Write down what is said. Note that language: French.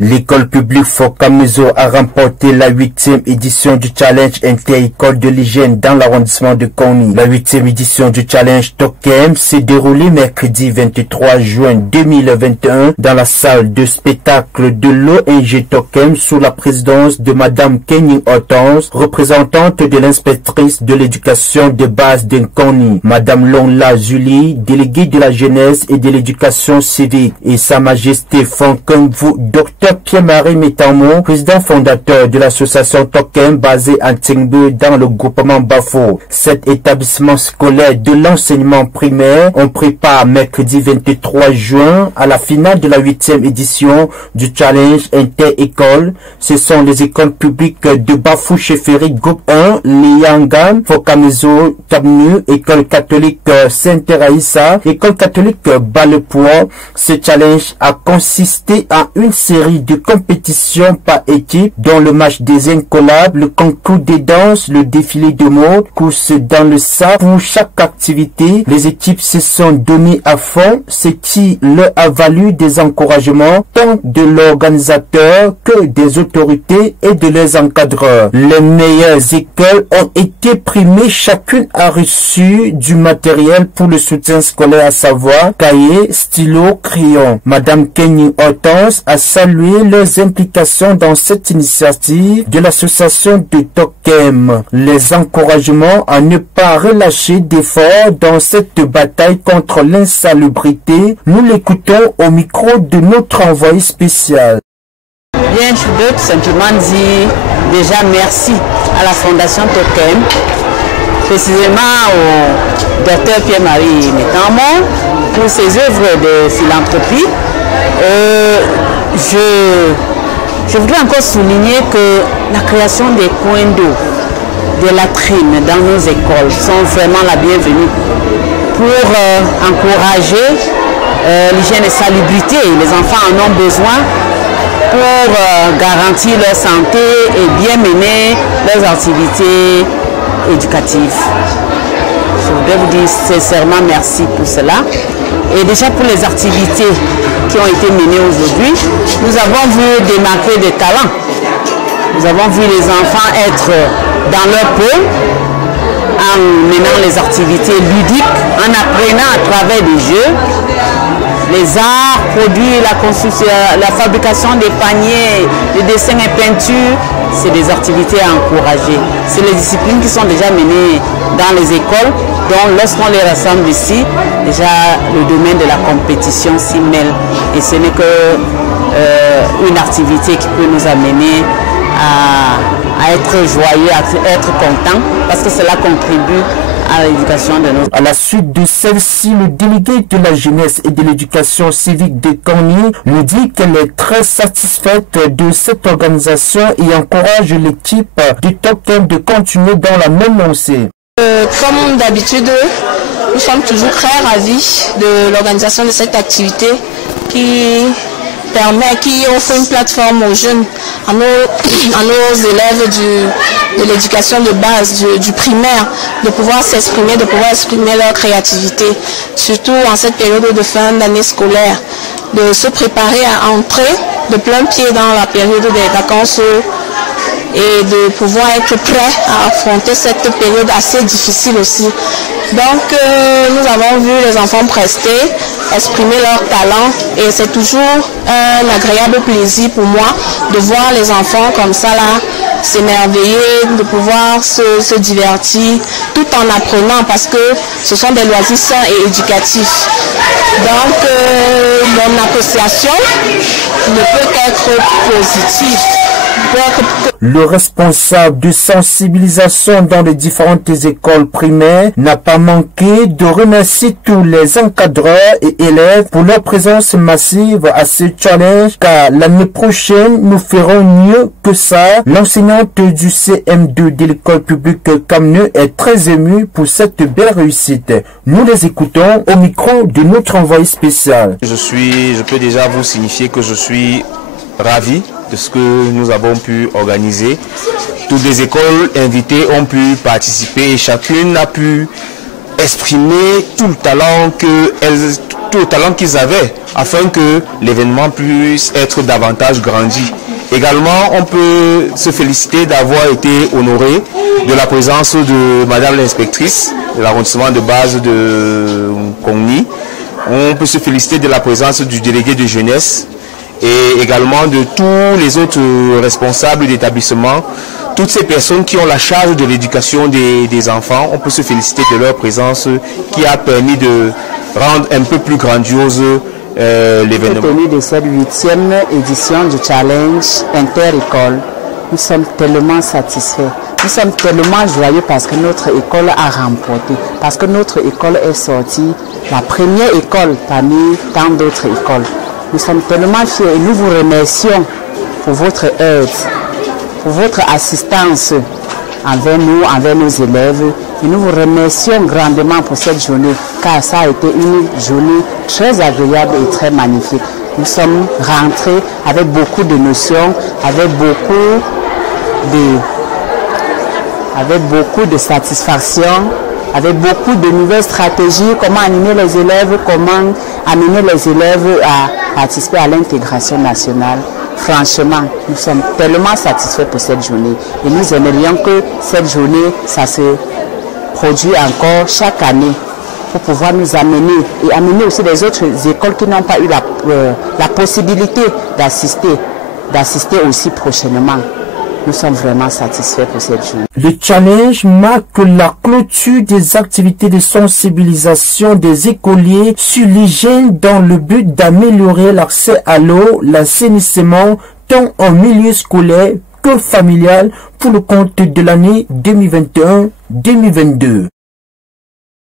L'école publique Fokamizo a remporté la 8e édition du Challenge Inter-École de l'hygiène dans l'arrondissement de Kony. La 8e édition du Challenge Tokem s'est déroulée mercredi 23 juin 2021 dans la salle de spectacle de l'ONG Tokem sous la présidence de Madame Kenny Hortense, représentante de l'inspectrice de l'éducation de base d'Nkoni, Madame Lonla Zuli, déléguée de la jeunesse et de l'éducation civique, et Sa Majesté Fonkenvu Dr Pierre-Marie Métamon, président fondateur de l'association Tokem basée à Tingbe dans le groupement Bafo. Cet établissement scolaire de l'enseignement primaire ont pris part mercredi 23 juin à la finale de la 8e édition du Challenge Inter-École. Ce sont les écoles publiques de Bafou Chefferie Groupe 1, Liangam, Fokamizo, Tabnu, École catholique Sainte-Raïssa, École catholique Balepoua. Ce challenge a consisté en une série de compétitions par équipe, dont le match des incollables, le concours des danses, le défilé de mode, course dans le sac. Pour chaque activité, les équipes se sont données à fond, ce qui leur a valu des encouragements tant de l'organisateur que des autorités et de leurs encadreurs. Les meilleures écoles ont été primées, chacune a reçu du matériel pour le soutien scolaire, à savoir cahiers, stylos, crayons. Madame Kenny Hortense a salué leurs implications dans cette initiative de l'association de Tokem. Les encouragements à ne pas relâcher d'efforts dans cette bataille contre l'insalubrité. Nous l'écoutons au micro de notre envoyé spécial. Bien, je veux tout simplement dire déjà merci à la Fondation Tokem, précisément au Dr Pierre-Marie Métamon pour ses œuvres de philanthropie. Je voudrais encore souligner que la création des coins d'eau, des latrines dans nos écoles sont vraiment la bienvenue pour encourager l'hygiène et salubrité. Les enfants en ont besoin pour garantir leur santé et bien mener leurs activités éducatives. Je voudrais vous dire sincèrement merci pour cela. Et déjà pour les activités qui ont été menées aujourd'hui, nous avons vu démarquer des talents. Nous avons vu les enfants être dans leur peau en menant les activités ludiques, en apprenant à travers des jeux, les arts, produits, la construction, la fabrication des paniers, les dessins et peintures. C'est des activités à encourager. C'est les disciplines qui sont déjà menées dans les écoles, donc lorsqu'on les rassemble ici, déjà le domaine de la compétition s'y mêle. Et ce n'est que une activité qui peut nous amener à être joyeux, à être content, parce que cela contribue à l'éducation de nos... À la suite de celle-ci, le délégué de la jeunesse et de l'éducation civique de Kony nous dit qu'elle est très satisfaite de cette organisation et encourage l'équipe du Tokem de continuer dans la même lancée. Comme d'habitude, nous sommes toujours très ravis de l'organisation de cette activité qui offre une plateforme aux jeunes, à nos élèves de l'éducation de base, du primaire, de pouvoir s'exprimer, de pouvoir exprimer leur créativité, surtout en cette période de fin d'année scolaire, de se préparer à entrer de plein pied dans la période des vacances et de pouvoir être prêt à affronter cette période assez difficile aussi. Donc nous avons vu les enfants prester, exprimer leur talent et c'est toujours un agréable plaisir pour moi de voir les enfants comme ça là s'émerveiller, de pouvoir se divertir tout en apprenant parce que ce sont des loisirs sains et éducatifs. Donc mon appréciation ne peut qu'être positive. Le responsable de sensibilisation dans les différentes écoles primaires n'a pas manqué de remercier tous les encadreurs et élèves pour leur présence massive à ce challenge, car l'année prochaine, nous ferons mieux que ça. L'enseignante du CM2 de l'école publique Kamneu est très émue pour cette belle réussite. Nous les écoutons au micro de notre envoyé spécial. Je peux déjà vous signifier que je suis ravi de ce que nous avons pu organiser. Toutes les écoles invitées ont pu participer et chacune a pu exprimer tout le talent qu'ils avaient afin que l'événement puisse être davantage grandi. Également, on peut se féliciter d'avoir été honoré de la présence de Madame l'inspectrice de l'arrondissement de base de Kongni. On peut se féliciter de la présence du délégué de jeunesse et également de tous les autres responsables d'établissement. Toutes ces personnes qui ont la charge de l'éducation des enfants, on peut se féliciter de leur présence qui a permis de rendre un peu plus grandiose l'événement. Compte tenu de cette 8e édition du Challenge Inter-École, nous sommes tellement satisfaits. Nous sommes tellement joyeux parce que notre école a remporté, parce que notre école est sortie la première école parmi tant d'autres écoles. Nous sommes tellement fiers et nous vous remercions pour votre aide, pour votre assistance envers nous, envers nos élèves. Et nous vous remercions grandement pour cette journée, car ça a été une journée très agréable et très magnifique. Nous sommes rentrés avec beaucoup de notions, avec beaucoup de satisfaction, avec beaucoup de nouvelles stratégies, comment animer les élèves, comment amener les élèves à participer à l'intégration nationale. Franchement, nous sommes tellement satisfaits pour cette journée et nous aimerions que cette journée, ça se produit encore chaque année pour pouvoir nous amener et amener aussi les autres écoles qui n'ont pas eu la possibilité d'assister aussi prochainement. Nous sommes vraiment satisfaits pour cette journée. Le challenge marque la clôture des activités de sensibilisation des écoliers sur l'hygiène dans le but d'améliorer l'accès à l'eau, l'assainissement, tant en milieu scolaire que familial pour le compte de l'année 2021-2022.